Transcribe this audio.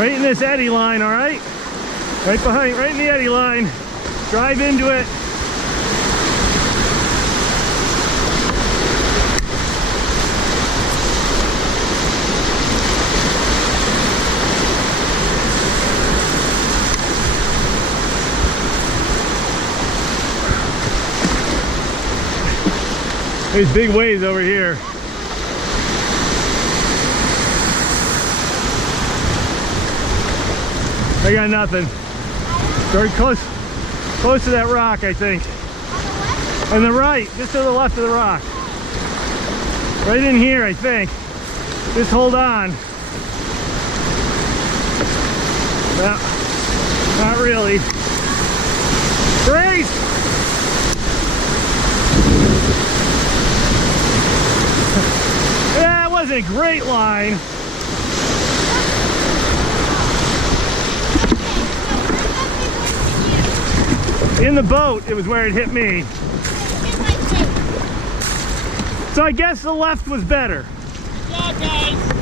Right in this eddy line, all right? Right behind, right in the eddy line. Drive into it. There's big waves over here. I got nothing. Very close to that rock, I think. On the right, just to the left of the rock. Right in here, I think. Just hold on. No, not really. Great! Yeah, it wasn't a great line. In the boat, it was where it hit me. So I guess the left was better. Yeah, guys.